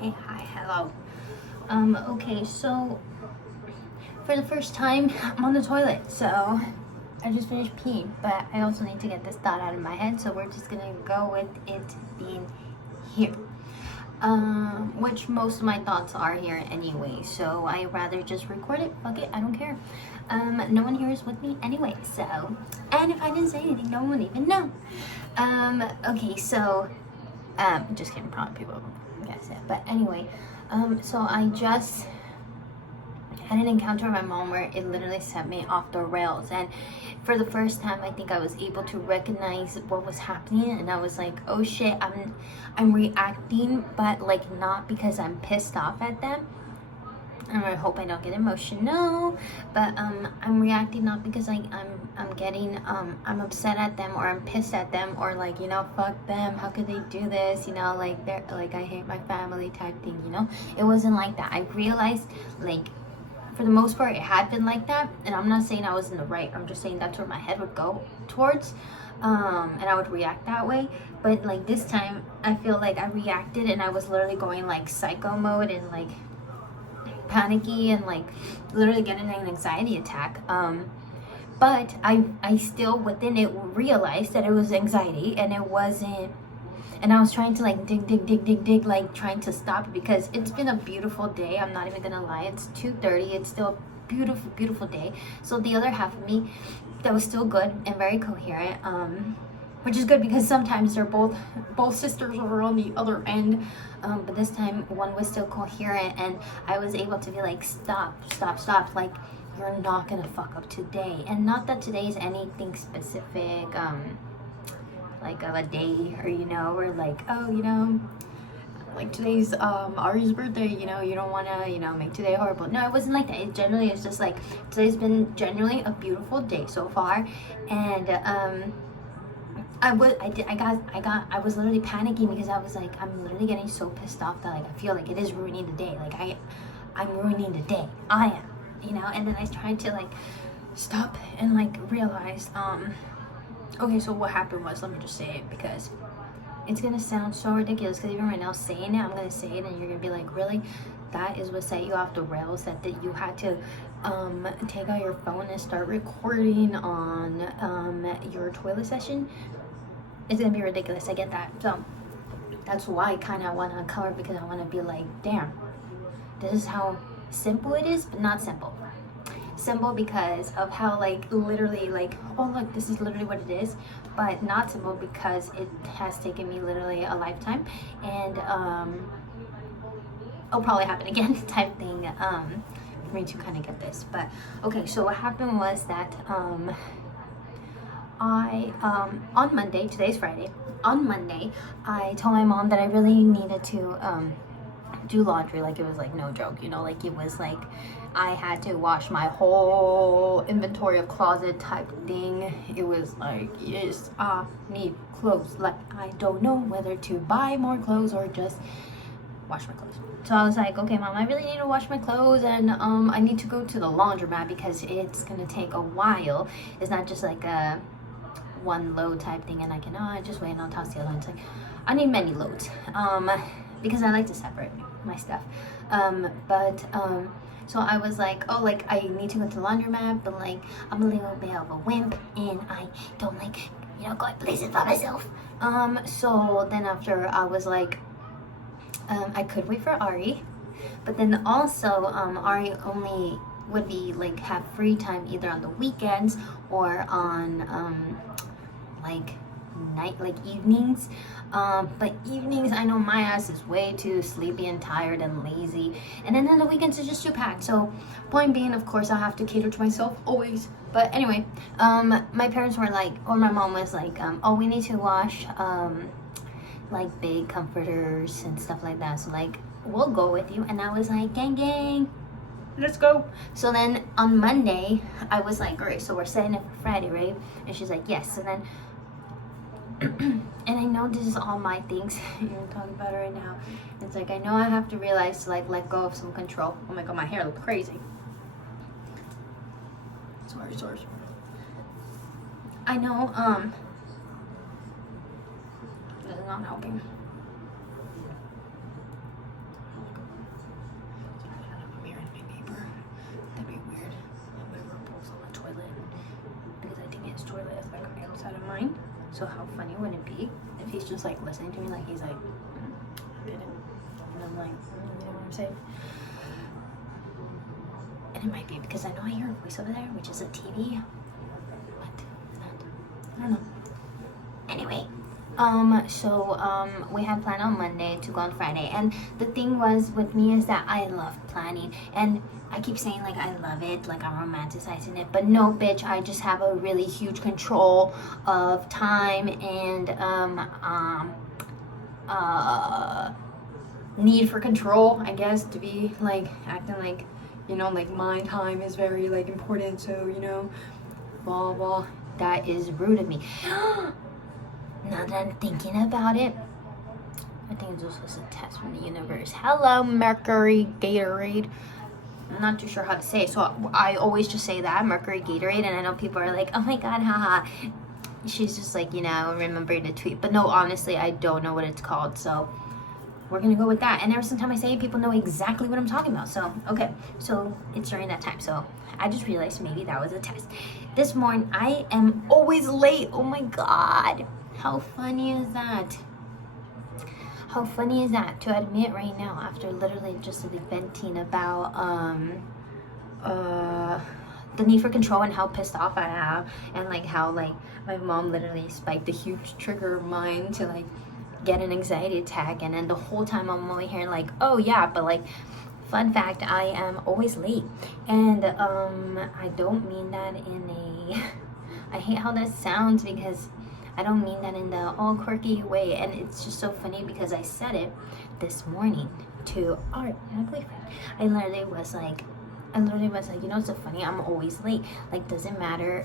Hey, hi, hello. Okay, so for the first time, I'm on the toilet, so I just finished peeing, but I also need to get this thought out of my head, so we're just gonna go with it being here. Which most of my thoughts are here anyway, so I rather just record it. Fuck it, I don't care. No one here is with me anyway, so, and if I didn't say anything, no one would even know. Okay, so, just kidding, probably people guess it, but anyway, so I just had an encounter with my mom where it literally set me off the rails, and for the first time I think I was able to recognize what was happening, and I was like, oh shit, I'm reacting, but like not because I'm pissed off at them, and I hope I don't get emotional, but I'm reacting not because I'm getting I'm upset at them or I'm pissed at them or like, you know, fuck them, how could they do this, you know, like they're like I hate my family type thing, you know. It wasn't like that. I realized, like, for the most part it had been like that, and I'm not saying I was in the right, I'm just saying that's where my head would go towards, and I would react that way. But like this time I feel like I reacted and I was literally going like psycho mode and like panicky and like literally getting an anxiety attack. But I still within it realized that it was anxiety and it wasn't, and I was trying to like dig, like trying to stop it because it's been a beautiful day. I'm not even gonna lie, it's 2:30, it's still a beautiful day. So the other half of me that was still good and very coherent, which is good because sometimes they're both sisters are on the other end, but this time one was still coherent and I was able to be like, stop, like you're not gonna fuck up today. And not that today is anything specific, like of a day, or you know, or like, oh, you know, like today's Ari's birthday, you know, you don't want to, you know, make today horrible. No, it wasn't like that. It generally is just like today's been generally a beautiful day so far, and I was literally panicking because I was like, I'm literally getting so pissed off that like I feel like it is ruining the day. Like I'm ruining the day. I am, you know. And then I tried to like stop and like realize, okay, so what happened was, let me just say it because it's gonna sound so ridiculous, because even right now saying it, I'm gonna say it and you're gonna be like, really? That is what set you off the rails, that you had to take out your phone and start recording on your toilet session? It's gonna be ridiculous, I get that. So that's why I kind of want to cover, because I want to be like, damn, this is how simple it is, but not simple. Simple because of how like literally like, oh look, this is literally what it is, but not simple because it has taken me literally a lifetime, and it'll probably happen again type thing, for me to kind of get this. But okay, so what happened was that I on Monday, today's Friday, on Monday I told my mom that I really needed to do laundry. Like it was like no joke, you know, like it was like I had to wash my whole inventory of closet type thing. It was like, yes, I need clothes. Like I don't know whether to buy more clothes or just wash my clothes. So I was like, okay mom, I really need to wash my clothes, and I need to go to the laundromat because it's gonna take a while. It's not just like a one load type thing and I can, I just wait and I'll toss the other one. It's like I need many loads, because I like to separate my stuff, so I was like, oh, like I need to go to the laundromat, but like I'm a little bit of a wimp and I don't like, you know, going places by myself. So then after I was like, I could wait for Ari, but then also Ari only would be like have free time either on the weekends or on like night, like evenings, but evenings I know my ass is way too sleepy and tired and lazy, and then on the weekends it's just too packed. So point being, of course I have to cater to myself always. But anyway, my parents were like, or my mom was like, oh, we need to wash like big comforters and stuff like that, so like we'll go with you. And I was like, gang, let's go. So then on Monday I was like, great, so we're setting it for Friday, right? And she's like, yes. So then and I know this is all my things, you're talking about it right now. It's like I know I have to realize to like let go of some control. Oh my god, my hair looks crazy. Sorry. I know this is not helping. So how funny would it be if he's just like listening to me, like he's like, get it? And I'm like, you know what I'm saying? And it might be because I know I hear a voice over there, which is a TV. But it's not. I don't know. Anyway, we had planned on Monday to go on Friday, and the thing was with me is that I love planning, and I keep saying like I love it, like I'm romanticizing it, but no, bitch, I just have a really huge control of time and need for control, I guess, to be like acting like, you know, like my time is very like important, so you know, blah blah. That is rude of me. Now that I'm thinking about it, I think it's just a test from the universe. Hello, Mercury Gatorade. I'm not too sure how to say it, so I always just say that, Mercury Gatorade, and I know people are like, oh my god, haha. She's just like, you know, remembering to tweet. But no, honestly, I don't know what it's called, so we're gonna go with that. And every single time I say it, people know exactly what I'm talking about. So, okay, so it's during that time. So I just realized maybe that was a test. This morning, I am always late. Oh my god. How funny is that? How funny is that to admit right now after literally just like venting about the need for control and how pissed off I am, and like how like my mom literally spiked a huge trigger of mine to like get an anxiety attack, and then the whole time I'm only hearing like, oh yeah, but like fun fact, I am always late, and I don't mean that in a I hate how that sounds because I don't mean that in the all quirky way, and it's just so funny because I said it this morning to Art, my boyfriend. I literally was like, you know, it's so funny, I'm always late. Like, doesn't matter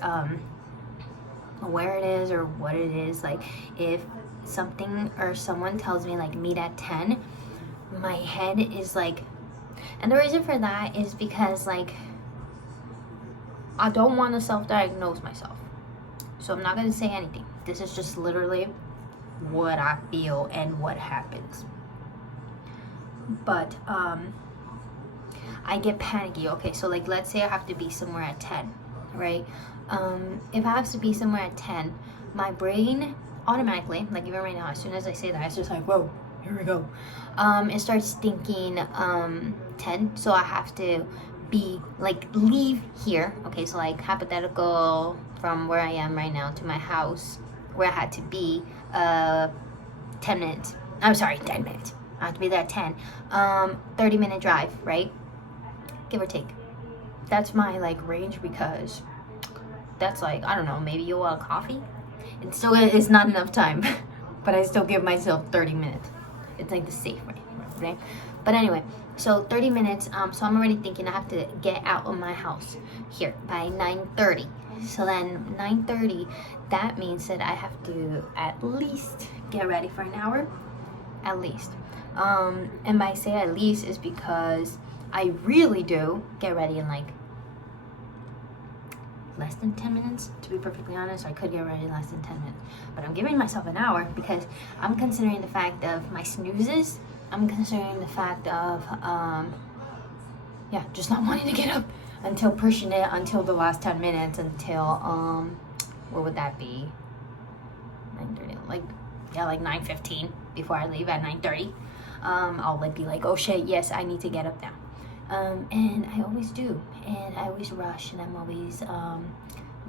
where it is or what it is. Like, if something or someone tells me like meet at 10, my head is like, and the reason for that is because like I don't want to self-diagnose myself, so I'm not going to say anything. This is just literally what I feel and what happens. But I get panicky. Okay, so like let's say I have to be somewhere at 10, right? If I have to be somewhere at 10, my brain automatically, like even right now, as soon as I say that, it's just like, whoa, here we go. It starts thinking 10, so I have to be like leave here. Okay, so like hypothetical, from where I am right now to my house where I had to be 10 minutes. I'm sorry, 10 minutes. I have to be there at 10. 30-minute drive, right? Give or take. That's my like range, because that's like, I don't know, maybe you want a coffee? It's not enough time, but I still give myself 30 minutes. It's like the safe way, right? But anyway, so 30 minutes, so I'm already thinking I have to get out of my house here by 9:30. So then 9:30, that means that I have to at least get ready for an hour, at least. And by say at least is because I really do get ready in like less than 10 minutes, to be perfectly honest. I could get ready in less than 10 minutes, but I'm giving myself an hour because I'm considering the fact of my snoozes. I'm considering the fact of just not wanting to get up until pushing it until the last 10 minutes until what would that be, 9:30, like 9:15 before I leave at 9:30. I'll like be like, oh shit, yes, I need to get up now. And I always do, and I always rush, and I'm always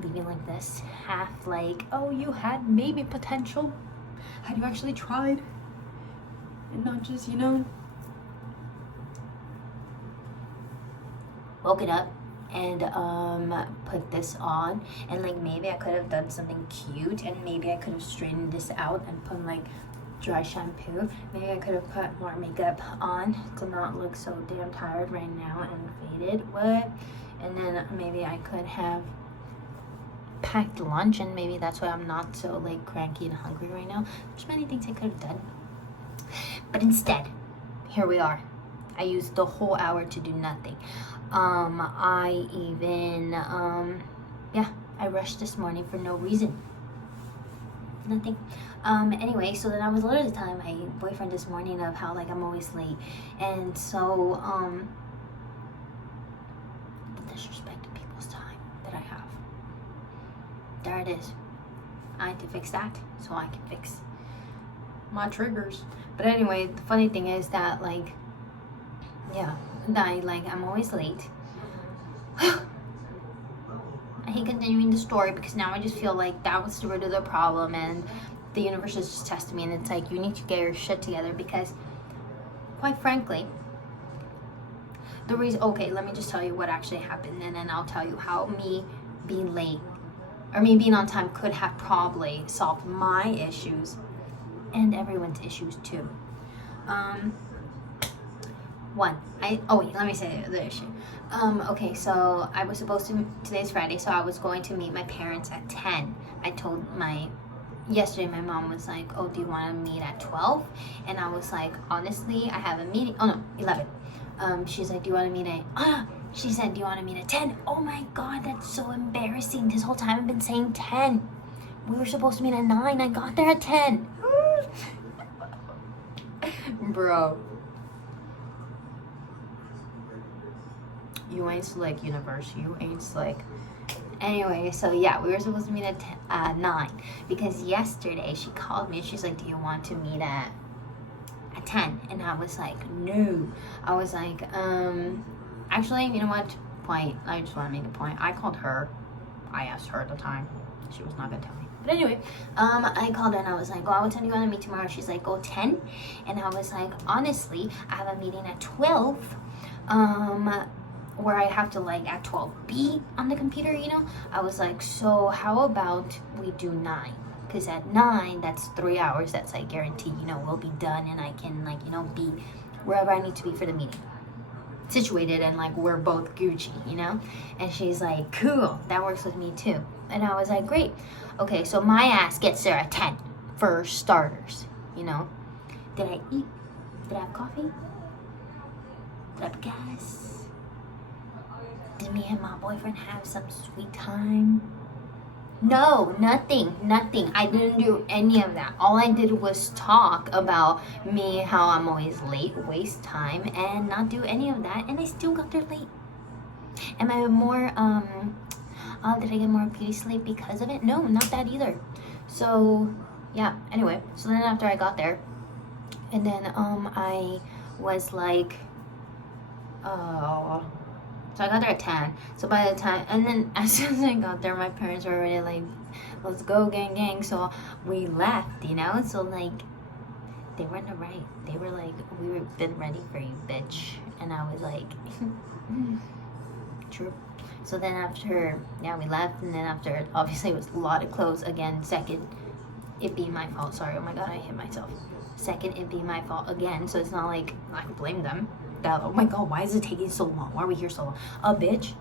leaving like this, half like, oh, you had maybe potential, had you actually tried, and not just, you know, woke it up and put this on, and like maybe I could have done something cute, and maybe I could have straightened this out and put like dry shampoo. Maybe I could have put more makeup on to not look so damn tired right now and faded. What? And then maybe I could have packed lunch, and maybe that's why I'm not so like cranky and hungry right now. There's many things I could have done, but instead, here we are. I used the whole hour to do nothing. I even I rushed this morning for no reason. Nothing. Anyway, so then I was literally telling my boyfriend this morning of how like I'm always late, and so the disrespect to people's time that I have. There it is. I need to fix that so I can fix my triggers. But anyway, the funny thing is that like, yeah, I'm always late. I hate continuing the story because now I just feel like that was the root of the problem, and the universe is just testing me, and it's like, you need to get your shit together because, quite frankly, the reason, okay, let me just tell you what actually happened, and then I'll tell you how me being late or me being on time could have probably solved my issues and everyone's issues too. Let me say the issue. Okay, so I was supposed to, today's Friday, so I was going to meet my parents at 10. Yesterday my mom was like, oh, do you want to meet at 12? And I was like, honestly, I have a meeting, 11. She's like, do you want to meet at, she said, do you want to meet at 10? Oh my God, that's so embarrassing. This whole time I've been saying 10. We were supposed to meet at 9. I got there at 10. Bro. You ain't slick, universe. You ain't slick. Anyway, so yeah, we were supposed to meet at 9 because yesterday she called me and she's like, do you want to meet at 10? And I was like, no. I was like, actually, you know what? I just want to make a point. I called her. I asked her at the time. She was not going to tell me. But anyway, I called her and I was like, oh, what time do you want to meet tomorrow? She's like, 10. And I was like, honestly, I have a meeting at 12. Where I have to like at 12 be on the computer, you know. I was like, so how about we do 9? Because at 9, that's 3 hours. That's like guaranteed, you know, we'll be done and I can like, you know, be wherever I need to be for the meeting. Situated and like we're both Gucci, you know. And she's like, cool, that works with me too. And I was like, great. Okay, so my ass gets there at 10 for starters, you know. Did I eat? Did I have coffee? Did I have gas? Did me and my boyfriend have some sweet time? No, nothing. I didn't do any of that. All I did was talk about me, how I'm always late, waste time, and not do any of that, and I still got there late. Am I more, did I get more beauty sleep because of it? No, not that either. So, yeah, anyway, so then after I got there, and then, I was like, so I got there at 10. So by the time, and then as soon as I got there, my parents were already like, let's go, gang. So we left, you know? So like, they were in the right. They were like, we've been ready for you, bitch. And I was like, true. So then after, yeah, we left. And then after, obviously it was a lot of clothes. Again, second, it being my fault. Sorry, oh my God, I hit myself. Second, it being my fault again. So it's not like I can blame them. Oh my God, why is it taking so long? Why are we here so long? Bitch.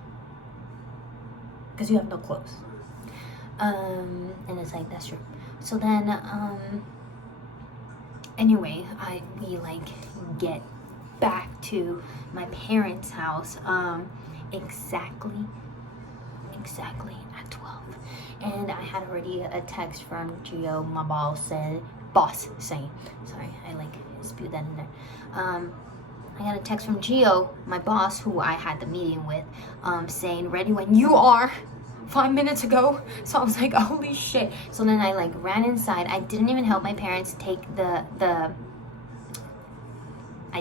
Because you have no clothes. And it's like, that's true. So then, anyway, we like get back to my parents' house, exactly at 12. And I had already a text from Gio, my boss saying, sorry, I like spewed that in there. I got a text from Gio, my boss, who I had the meeting with, saying, ready when you are, 5 minutes ago. So I was like, holy shit. So then I like ran inside. I didn't even help my parents take I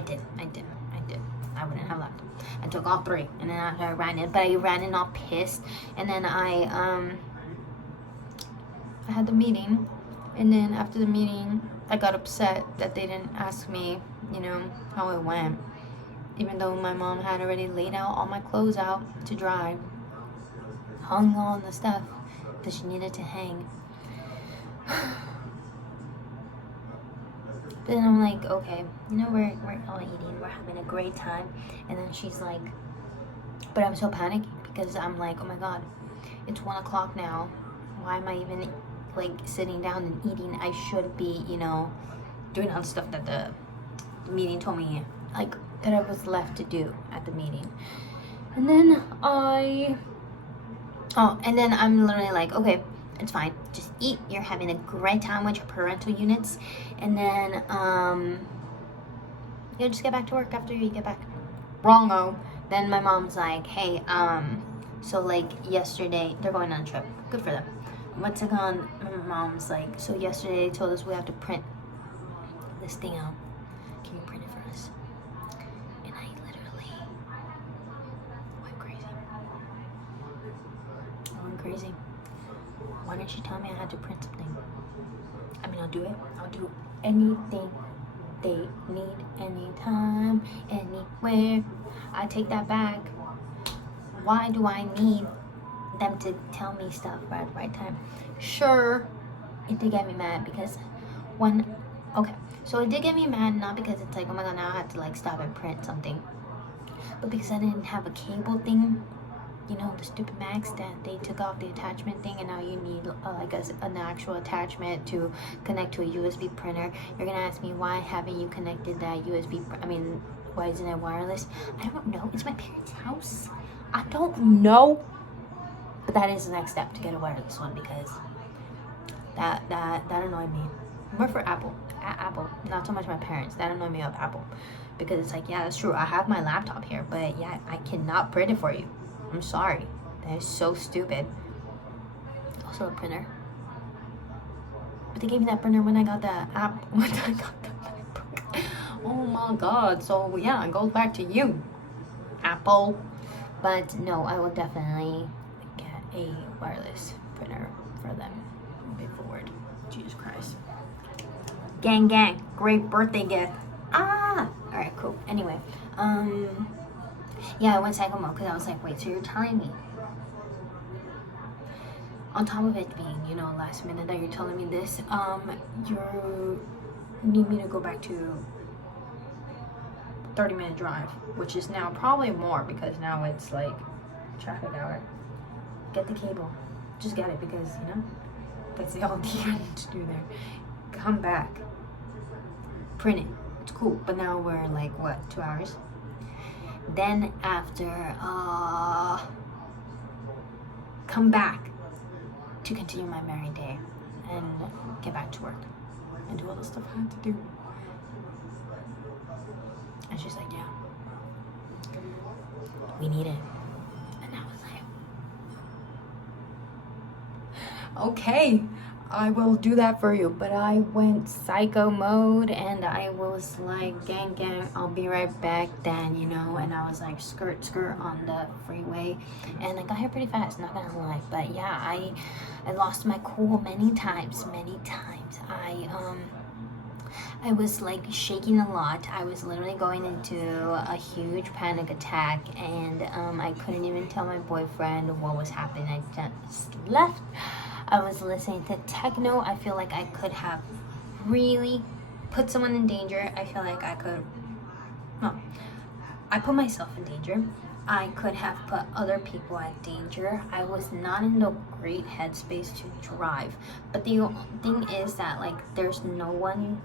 did. I wouldn't have left. I took all 3, and then after I ran in, but I ran in all pissed. And then I had the meeting, and then after the meeting, I got upset that they didn't ask me, you know, how it went. Even though my mom had already laid out all my clothes out to dry, hung all the stuff that she needed to hang. But then I'm like, okay, you know, we're all eating, we're having a great time. And then she's like, but I'm so panicky because I'm like, oh my God, it's 1 o'clock now. Why am I even like sitting down and eating? I should be, you know, doing all the stuff that the meeting told me, like, that I was left to do at the meeting. And then and then I'm literally like, okay, it's fine, just eat, you're having a great time with your parental units. And then you'll just get back to work after you get back. Wrong-o. Then my mom's like, hey, so like yesterday, they're going on a trip, good for them. what's it called? My mom's like, so yesterday they told us we have to print this thing out. Can you print it for us? And I literally went crazy. I went crazy. Why didn't she tell me I had to print something? I mean, I'll do it. I'll do anything they need, anytime, anywhere. I take that back. Why do I need them to tell me stuff at the right time? Sure, it did get me mad because so it did get me mad, not because it's like, oh my god, now I have to like stop and print something, but because I didn't have a cable thing. You know, the stupid Macs that they took off the attachment thing, and now you need like an actual attachment to connect to a USB printer. You're gonna ask me, why haven't you connected that USB? Why isn't it wireless? I don't know. It's my parents' house. I don't know. But that is the next step, to get a wireless one, because that annoyed me. More for Apple, not so much my parents. That annoyed me of Apple, because it's like, yeah, that's true. I have my laptop here, but yeah, I cannot print it for you. I'm sorry. That is so stupid. Also a printer. But they gave me that printer when I got the app. When I got the MacBook. Oh my god. So yeah, it goes back to you, Apple. But no, I will definitely get a wireless printer for them moving forward. Jesus Christ. Gang gang. Great birthday gift. Alright, cool. Anyway. Yeah, I went psycho mode because I was like, wait, so you're telling me, on top of it being, you know, last minute, that you're telling me this, you need me to go back to 30-minute drive, which is now probably more because now it's like traffic hour. Get the cable. Just get it, because, you know, that's the only thing I need to do there. Come back. Print it. It's cool. But now we're like, what, 2 hours? Then after, come back to continue my married day and get back to work and do all the stuff I had to do. And she's like, yeah, we need it. And I was like, okay, I will do that for you. But I went psycho mode and I was like, gang gang, I'll be right back then, you know. And I was like, skirt on the freeway, and I got here pretty fast, not gonna lie. But yeah, I lost my cool many times. I was like shaking a lot. I was literally going into a huge panic attack, and I couldn't even tell my boyfriend what was happening. I just left. I was listening to techno. I feel like I could have really put someone in danger. I feel like I put myself in danger. I could have put other people at danger. I was not in the great headspace to drive. But the thing is that, like, there's no one.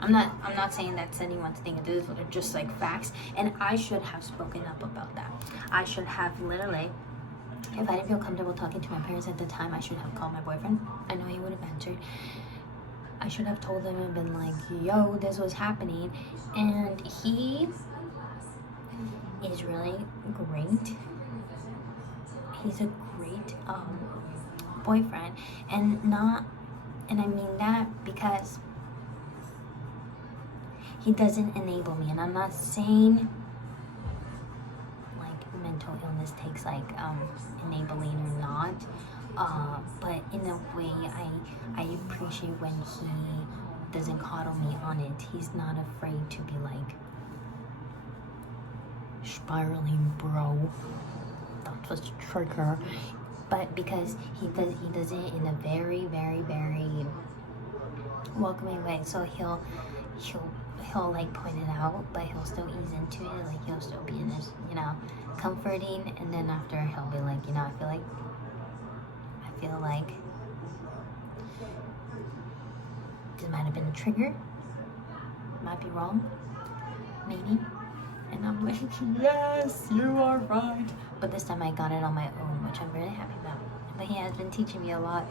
I'm not saying that's anyone's thing. These are just like facts. And I should have spoken up about that. I should have literally, if I didn't feel comfortable talking to my parents at the time, I should have called my boyfriend. I know he would have answered. I should have told him and been like, yo, this was happening. And he is really great. He's a great boyfriend. And I mean that because he doesn't enable me. And I'm not saying like mental illness takes like enabling or not, but in a way I appreciate when he doesn't coddle me on it. He's not afraid to be like, spiraling bro, that was a trigger. But because he does it in a very, very, very welcoming way. So he'll like point it out, but he'll still ease into it. Like, he'll still be in this, you know, comforting. And then after, he'll be like, you know, I feel like this might have been a trigger. Might be wrong. Maybe. And I'm like, yes, you are right. But this time I got it on my own, which I'm really happy about. But he has been teaching me a lot.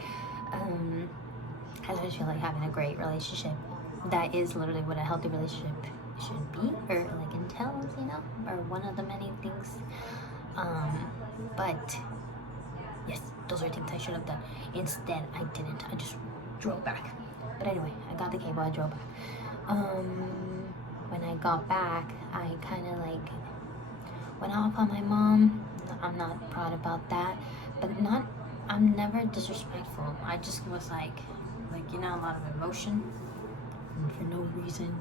I just feel like having a great relationship. That is literally what a healthy relationship should be, or like entails, you know, or one of the many things. But Yes, those are things I should have done. Instead, I didn't. I just drove back. But anyway, I got the cable, I drove back. When I got back, I kind of like went off on my mom. I'm not proud about that, but I'm never disrespectful. I just was like, a lot of emotion for no reason.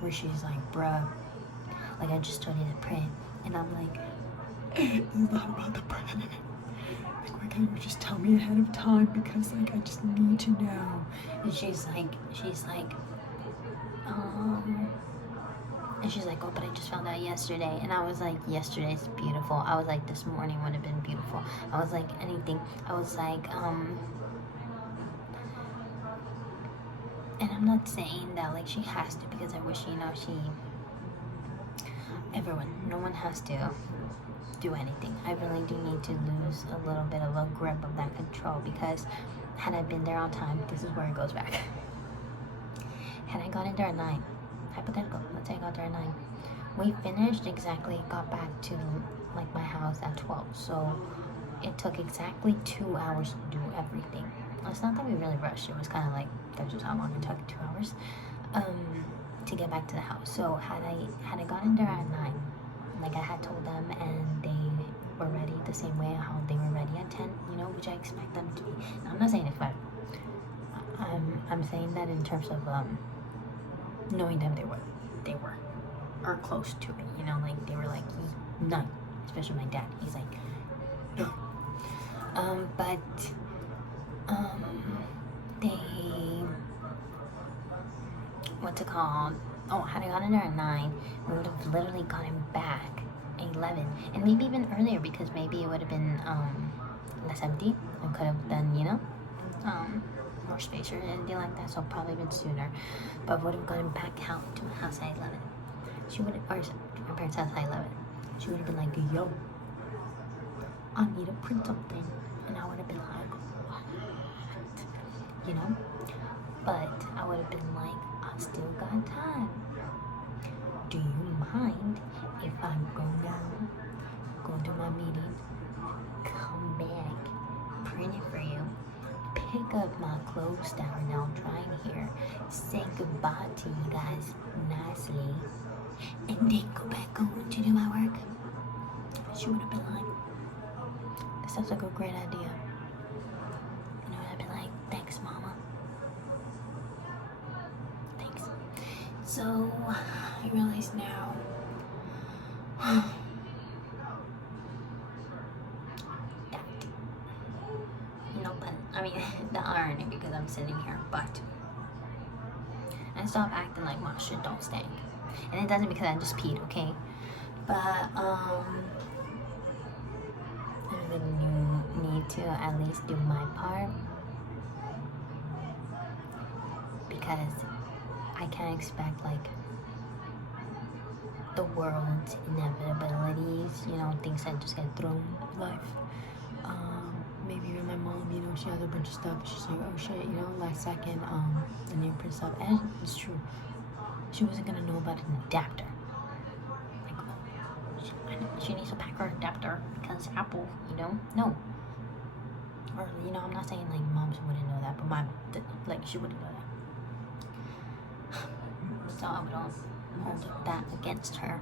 Where she's like, bruh, like I just started to print, and I'm like, it's not about the print. Like, why can't you just tell me ahead of time? Because like I just need to know. And she's like, and she's like, oh, but I just found out yesterday. And I was like, yesterday's beautiful. I was like, this morning would have been beautiful. I was like, anything. I was like, and I'm not saying that like she has to, because I wish, no one has to do anything. I really do need to lose a little bit of a grip of that control, because had I been there on time, this is where it goes back. Had I gotten there at 9, hypothetical, let's say I got there at 9. We finished exactly, got back to like my house at 12. So it took exactly 2 hours to do everything. It's not that we really rushed. It was kind of like, that's just how long it took, 2 hours, to get back to the house. So had I gotten there at 9, like I had told them, and they were ready the same way how they were ready at 10, which I expect them to be. Now, I'm not saying it's bad. I'm saying that in terms of knowing them, they were or close to it, like they were like 9, especially my dad. He's like, no. But they, what's it called? Oh, had I gotten there at 9, we would have literally gotten back at 11, and maybe even earlier, because maybe it would have been less empty. I could have done, more space or anything like that, so probably been sooner. But would have gotten back out to my house at 11. She would have, or my parents' house at 11. She would have been like, yo, I need to print something, and I would have been like, what? But I would have been like, I still got time. Do you mind if I go to my meeting, come back, print it for you, pick up my clothes that are now drying here, say goodbye to you guys nicely, and then go back home to do my work? She would have been like, that sounds like a great idea. And I would have been like, thanks, mama. Thanks. So I realize now that, but I mean, the irony, because I'm sitting here, but I stop acting like my shit don't stink. And it doesn't, because I just peed, okay? But I really need to at least do my part, because I can't expect like the world's inevitabilities, things that just get thrown in life. Maybe even my mom, she has a bunch of stuff. She's like, oh shit, last second, the new print stuff. And it's true. She wasn't gonna know about an adapter. Like, oh, she needs to pack her adapter because Apple, no. Or, I'm not saying like moms wouldn't know that, but she wouldn't know that. So I would hold that against her.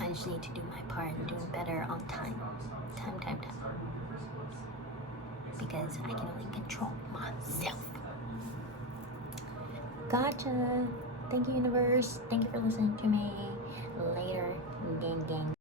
I just need to do my part and do better on time. Time. Because I can only control myself. Gotcha. Thank you, universe. Thank you for listening to me. Later, gang.